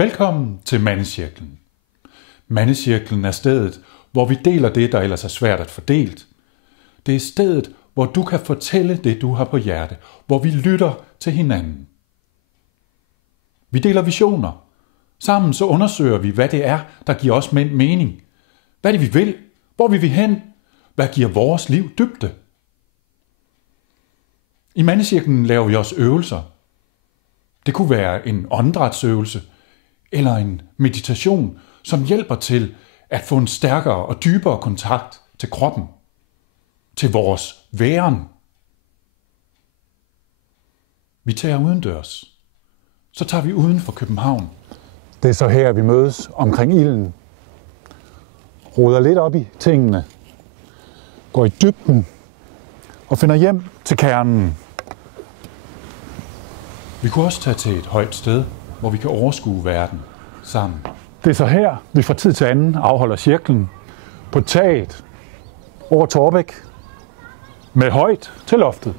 Velkommen til Mandecirklen. Mandecirklen er stedet, hvor vi deler det, der ellers er svært at fordelt. Det er stedet, hvor du kan fortælle det, du har på hjerte, hvor vi lytter til hinanden. Vi deler visioner. Sammen så undersøger vi, hvad det er, der giver os mænd mening. Hvad det vi vil? Hvor vi vil hen? Hvad giver vores liv dybde? I Mandecirklen laver vi også øvelser. Det kunne være en åndedrætsøvelse eller en meditation, som hjælper til at få en stærkere og dybere kontakt til kroppen, til vores væren. Vi tager udendørs. Så tager vi uden for København. Det er så her, vi mødes omkring ilden. Roder lidt op i tingene. Går i dybden og finder hjem til kernen. Vi kunne også tage til et højt sted, hvor vi kan overskue verden sammen. Det er så her, vi fra tid til anden afholder cirklen. På taget, over Torbæk, med højt til loftet.